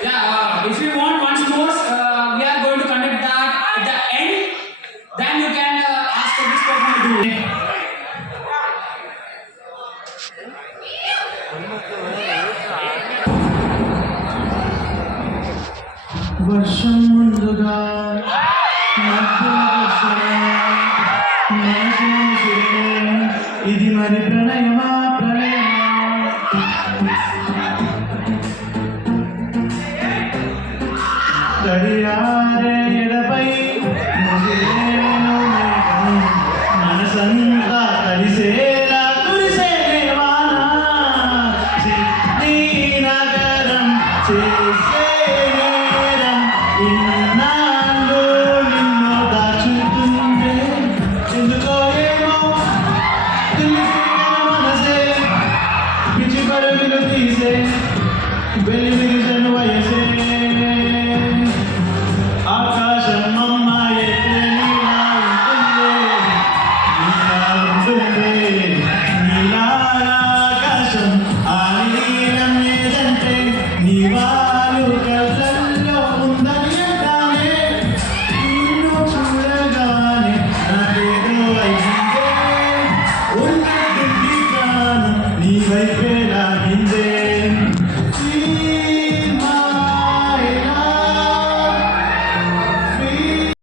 Yeah, if you want once more, we are going to conduct that at the end. Then you can ask this person to do it. వర్షం ముందుగా మధ్య వర్షమా, మనసు ఇది మరి ప్రణయమా తడియారే ఎడపై ముగిలేను మేఘం, మనసంతా కలిసేలా కురిసే వాన, సిడ్నీ నగరం చేసే నేరం ఇన్నాళ్ళు నిన్ను దాచుతుంటే ఎందుకో ఏమో తెలిసిన మనసే పిచ్చి పరుగులు తీసే వెళ్ళి